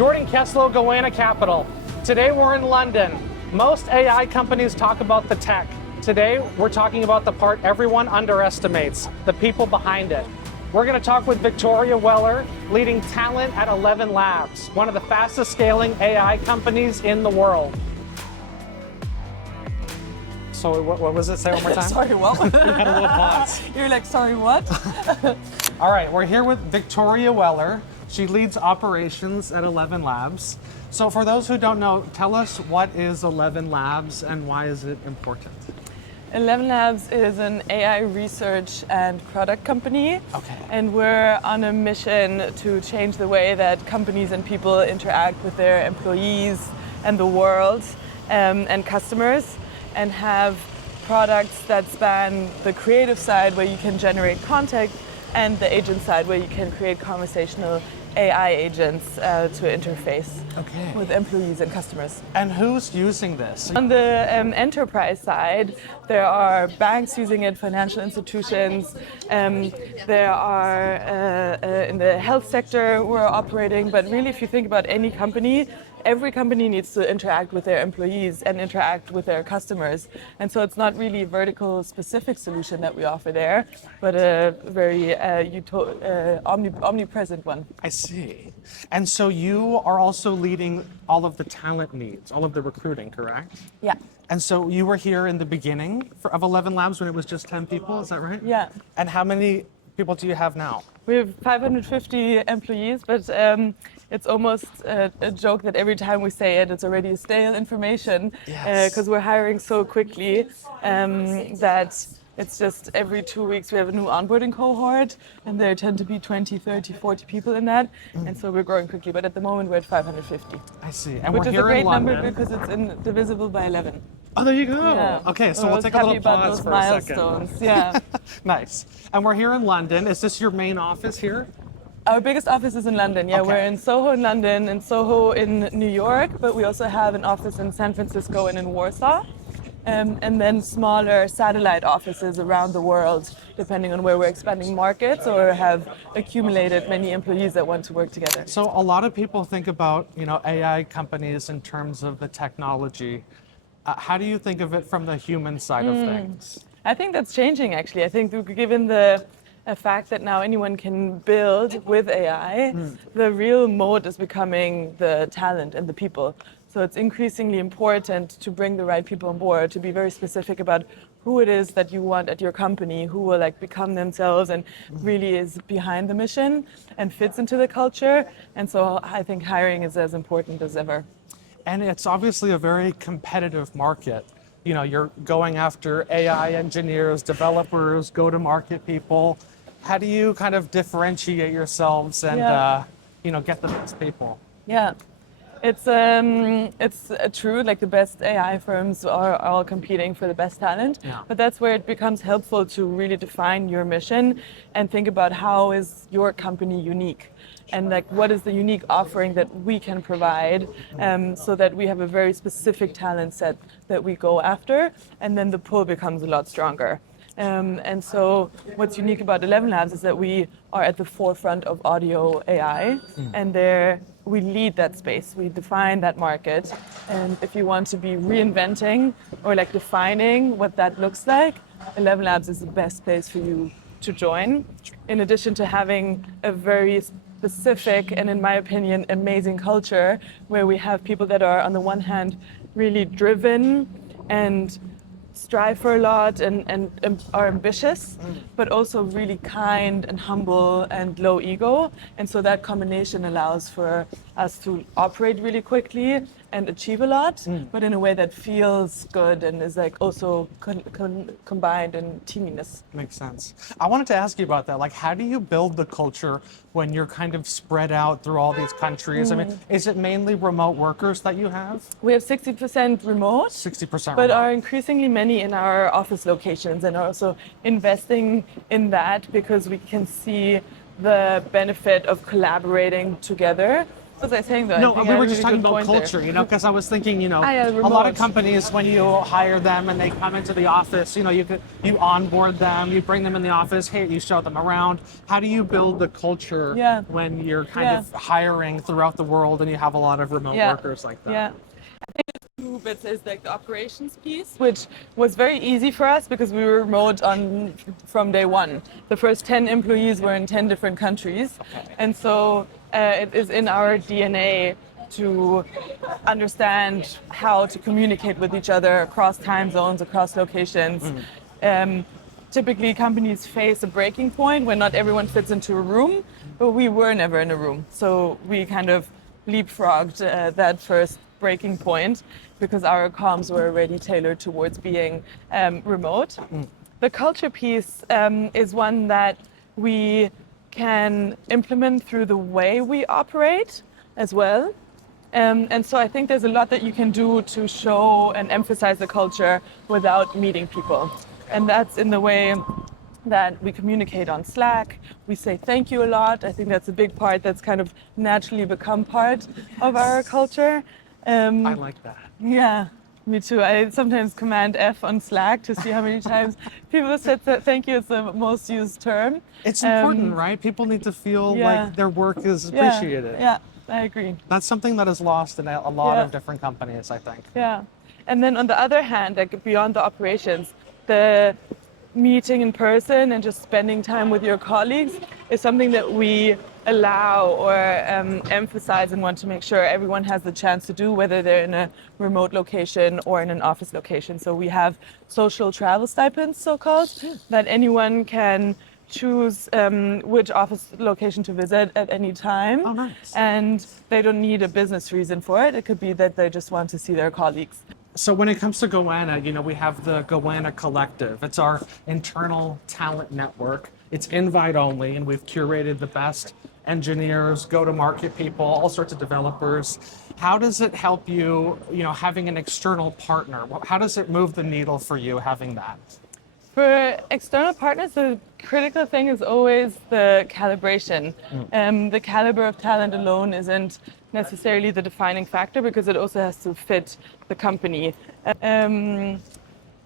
Jordan Kessler, Goanna Capital. Today we're in London. Most AI companies talk about the tech. Today we're talking about the part everyone underestimates, the people behind it. We're going to talk with Victoria Weller, leading talent at ElevenLabs, one of the fastest scaling AI companies in the world. So what was it? Say one more time. Sorry, what? You had a little pause. You're like, sorry, what? All right, we're here with Victoria Weller. She leads operations at ElevenLabs. So for those who don't know, tell us what is ElevenLabs and why is it important? ElevenLabs is an AI research and product company. Okay. And we're on a mission to change the way that companies and people interact with their employees and the world and customers, and have products that span the creative side where you can generate content and the agent side where you can create conversational AI agents to interface with employees and customers. And who's using this? On the enterprise side, there are banks using it, financial institutions. There are in the health sector we're operating, but really if you think about any company, every company needs to interact with their employees and interact with their customers. And so it's not really a vertical specific solution that we offer there, but a very omnipresent one. I see. And so you are also leading all of the talent needs, all of the recruiting, correct? Yeah. And so you were here in the beginning of ElevenLabs when it was just 10 people, is that right? Yeah. And how many people do you have now? We have 550 employees, but it's almost a joke that every time we say it, it's already stale information, because we're hiring so quickly that it's just every 2 weeks we have a new onboarding cohort, and there tend to be 20, 30, 40 people in that, and so we're growing quickly. But at the moment we're at 550. I see. And which we're is here a great in London. number because it's divisible by 11. Oh, there you go. Yeah. Okay, so we'll take a little pause for a second. Milestones. Yeah. Nice. And we're here in London. Is this your main office here? Our biggest office is in London. Yeah, we're in Soho in London and Soho in New York, but we also have an office in San Francisco and in Warsaw. And then smaller satellite offices around the world, depending on where we're expanding markets or have accumulated many employees that want to work together. So a lot of people think about, AI companies in terms of the technology. How do you think of it from the human side of things? I think that's changing, actually. I think given the fact that now anyone can build with AI, the real mode is becoming the talent and the people. So it's increasingly important to bring the right people on board, to be very specific about who it is that you want at your company, who will become themselves and really is behind the mission and fits into the culture. And so I think hiring is as important as ever. And it's obviously a very competitive market. You're going after AI engineers, developers, go-to-market people. How do you kind of differentiate yourselves and get the best people? Yeah. It's true, the best AI firms are all competing for the best talent, but that's where it becomes helpful to really define your mission and think about how is your company unique and what is the unique offering that we can provide, so that we have a very specific talent set that we go after, and then the pull becomes a lot stronger. And so what's unique about ElevenLabs is that we are at the forefront of audio AI, and there we lead that space. We define that market. And if you want to be reinventing or defining what that looks like, ElevenLabs is the best place for you to join. In addition to having a very specific and, in my opinion, amazing culture where we have people that are, on the one hand, really driven and strive for a lot and are ambitious, but also really kind and humble and low ego. And so that combination allows for us to operate really quickly and achieve a lot, but in a way that feels good and is also combined in teaminess. Makes sense. I wanted to ask you about that. How do you build the culture when you're kind of spread out through all these countries? I mean, is it mainly remote workers that you have? We have 60% remote. 60% but remote. are increasingly many in our office locations, and are also investing in that because we can see the benefit of collaborating together. was I saying though? No, I think we I were had a just really talking good about point there. culture, because I was thinking, Yeah, a lot of remote. companies, when you hire them and they come into the office, you onboard them, you bring them in the office, hey, you show them around. How do you build the culture Yeah. when you're kind Yeah. of hiring throughout the world and you have a lot of remote Yeah. workers like that? Yeah. Two bits is like the operations piece, which was very easy for us because we were remote from day one. The first 10 employees were in 10 different countries, and so it is in our DNA to understand how to communicate with each other across time zones, across locations. Typically, companies face a breaking point when not everyone fits into a room, but we were never in a room, so we kind of leapfrogged that first breaking point because our comms were already tailored towards being remote. The culture piece is one that we can implement through the way we operate as well. And so I think there's a lot that you can do to show and emphasize the culture without meeting people. And that's in the way that we communicate on Slack. We say thank you a lot. I think that's a big part that's kind of naturally become part of our culture. I like that. Yeah, me too. I sometimes command F on Slack to see how many times people said that thank you is the most used term. It's important, right? People need to feel like their work is appreciated. Yeah, I agree. That's something that is lost in a lot of different companies, I think. Yeah. And then on the other hand, like beyond the operations, the meeting in person and just spending time with your colleagues is something that we allow or emphasize and want to make sure everyone has the chance to do, whether they're in a remote location or in an office location. So we have social travel stipends, so-called, that anyone can choose which office location to visit at any time. Oh, nice. And they don't need a business reason for it. It could be that they just want to see their colleagues. So when it comes to Goanna, we have the Goanna Collective. It's our internal talent network. It's invite only, and we've curated the best engineers, go-to-market people, all sorts of developers. How does it help you, having an external partner? How does it move the needle for you having that? For external partners, the critical thing is always the calibration. The caliber of talent alone isn't necessarily the defining factor because it also has to fit the company.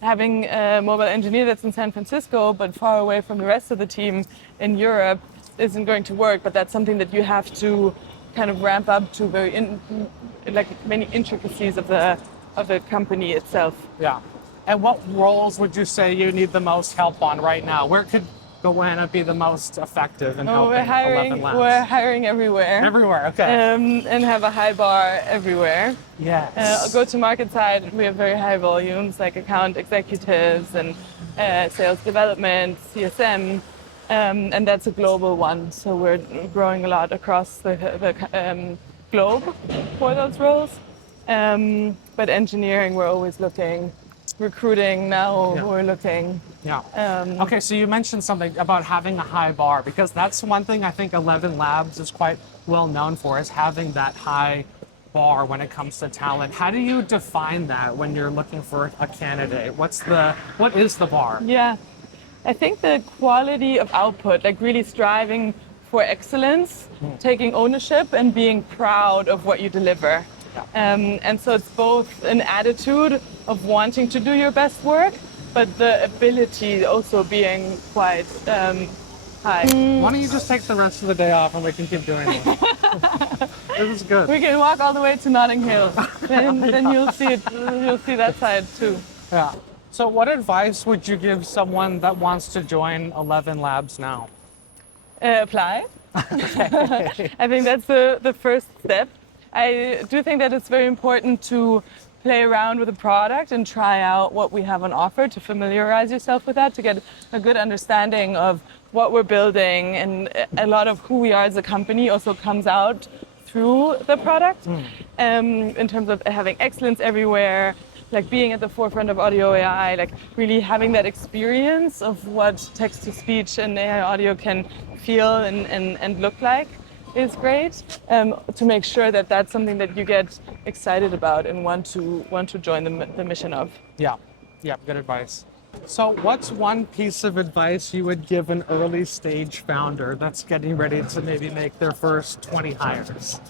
Having a mobile engineer that's in San Francisco but far away from the rest of the team in Europe isn't going to work, but that's something that you have to kind of ramp up to many intricacies of the company itself. Yeah. And what roles would you say you need the most help on right now? Where could Goanna be the most effective in helping ElevenLabs? We're hiring everywhere. Everywhere, okay. And have a high bar everywhere. Yes. Go-to-market side, we have very high volumes, like account executives and sales development, CSM, and that's a global one. So we're growing a lot across the globe for those roles. But engineering, we're always looking. Recruiting now, we're looking. Yeah. Okay, so you mentioned something about having a high bar, because that's one thing I think ElevenLabs is quite well known for, is having that high bar when it comes to talent. How do you define that when you're looking for a candidate? What is the bar? Yeah, I think the quality of output, like really striving for excellence, taking ownership and being proud of what you deliver. And so it's both an attitude of wanting to do your best work, but the ability also being quite high. Why don't you just take the rest of the day off and we can keep doing this? This is good. We can walk all the way to Notting Hill, then you'll see it. You'll see that side too. Yeah. So what advice would you give someone that wants to join ElevenLabs now? Apply. I think that's the first step. I do think that it's very important to play around with the product and try out what we have on offer, to familiarize yourself with that, to get a good understanding of what we're building, and a lot of who we are as a company also comes out through the product. In terms of having excellence everywhere, like being at the forefront of audio AI, like really having that experience of what text-to-speech and AI audio can feel and look like is great, to make sure that that's something that you get excited about and want to join the mission of. Yeah, good advice. So what's one piece of advice you would give an early stage founder that's getting ready to maybe make their first 20 hires?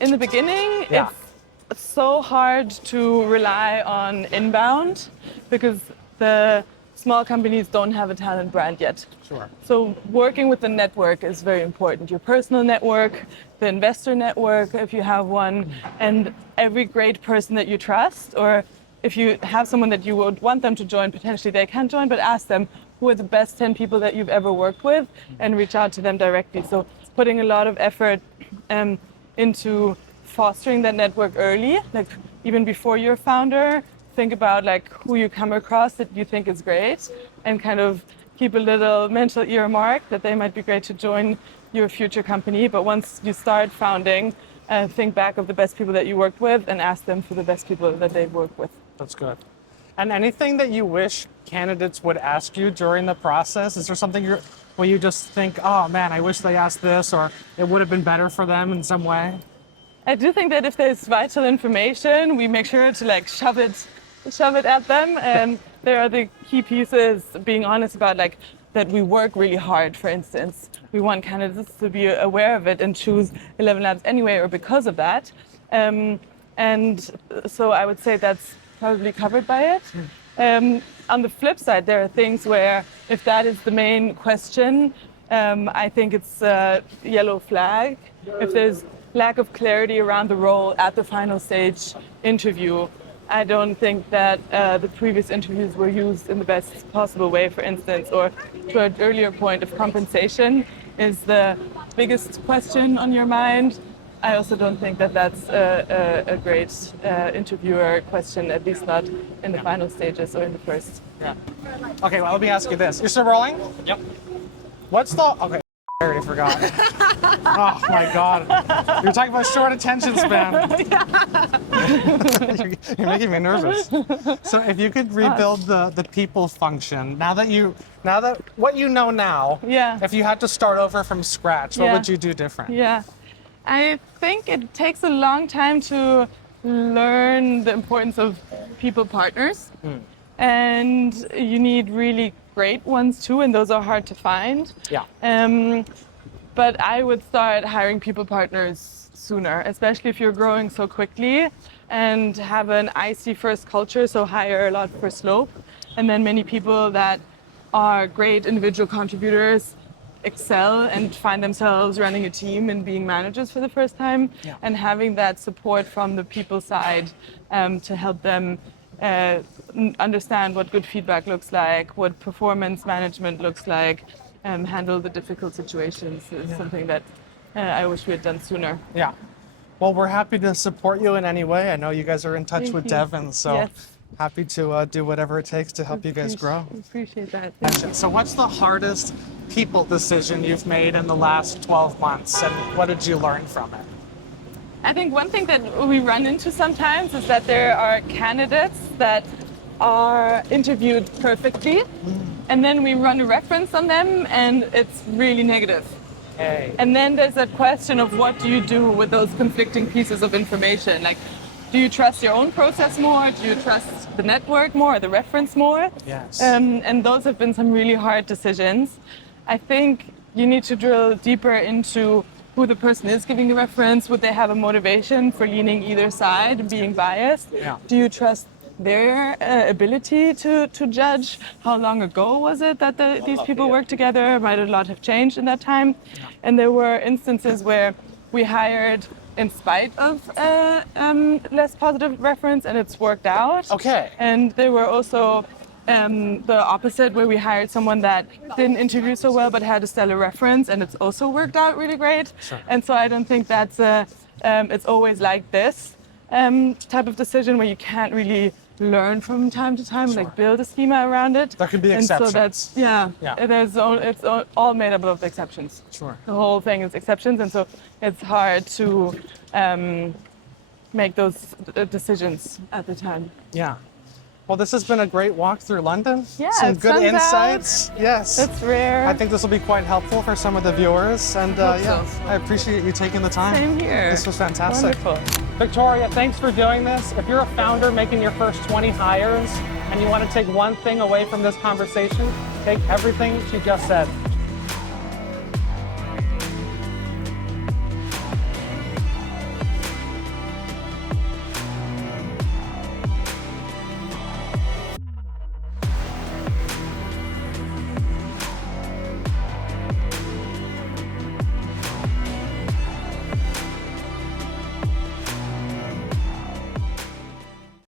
In the beginning, Yeah. it's so hard to rely on inbound because the small companies don't have a talent brand yet. Sure. So working with the network is very important. Your personal network, the investor network, if you have one, and every great person that you trust, or if you have someone that you would want them to join, potentially they can join, but ask them who are the best 10 people that you've ever worked with and reach out to them directly. So putting a lot of effort into fostering that network early, like even before you're a founder, think about like who you come across that you think is great and kind of keep a little mental earmark that they might be great to join your future company. But once you start founding, think back of the best people that you worked with and ask them for the best people that they've worked with. That's good. And anything that you wish candidates would ask you during the process? Is there something where you just think, oh man, I wish they asked this, or it would have been better for them in some way? I do think that if there's vital information, we make sure to like shove it at them. And there are the key pieces, being honest about like that we work really hard, for instance. We want candidates to be aware of it and choose ElevenLabs anyway or because of that. And so I would say that's probably covered by it. On the flip side, there are things where if that is the main question, I think it's a yellow flag. If there's lack of clarity around the role at the final stage interview, I don't think that the previous interviews were used in the best possible way, for instance, or to an earlier point, if compensation is the biggest question on your mind, I also don't think that that's a great interviewer question, at least not in the final stages or in the first. Yeah. Okay, well, let me ask you this. You're still rolling? Yep. What's the, okay, I already forgot. Oh my God. You're talking about short attention span. You're making me nervous. So if you could rebuild the people function, now that what you know now, Yeah. if you had to start over from scratch, what Yeah. would you do different? Yeah, I think it takes a long time to learn the importance of people partners. And you need really great ones too, and those are hard to find. Yeah. But I would start hiring people partners sooner, especially if you're growing so quickly, and have an IC first culture, so hire a lot for slope. And then many people that are great individual contributors excel and find themselves running a team and being managers for the first time, and having that support from the people side to help them understand what good feedback looks like, what performance management looks like, handle the difficult situations is something that I wish we had done sooner. Yeah. Well, we're happy to support you in any way. I know you guys are in touch Thank with you. Devin, so Yes. happy to do whatever it takes to help you guys grow. Appreciate that. Thank you. So what's the hardest people decision you've made in the last 12 months, and what did you learn from it? I think one thing that we run into sometimes is that there are candidates that are interviewed perfectly, and then we run a reference on them and it's really negative. Hey. And then there's that question of what do you do with those conflicting pieces of information? Like, do you trust your own process more? Do you trust the network more, or the reference more? Yes. And those have been some really hard decisions. I think you need to drill deeper into who the person is giving the reference. Would they have a motivation for leaning either side and being biased? Yeah. Do you trust their ability to judge? How long ago was it that these people worked together? Might a lot have changed in that time? Yeah. And there were instances where we hired in spite of less positive reference, and it's worked out. Okay. And there were also the opposite, where we hired someone that didn't interview so well but had a stellar reference, and it's also worked out really great. Sure. And so I don't think that's it's always like this type of decision where you can't really learn from time to time, like build a schema around it. There can be and exceptions. So that's it's all made up of exceptions. Sure. The whole thing is exceptions, and so it's hard to make those decisions at the time. Yeah. Well, this has been a great walk through London. Yeah, some good sun's insights. out. Yes. It's rare. I think this will be quite helpful for some of the viewers. And Hope yeah, so. I appreciate you taking the time. Same here. This was fantastic. Wonderful. Victoria, thanks for doing this. If you're a founder making your first 20 hires and you want to take one thing away from this conversation, take everything she just said.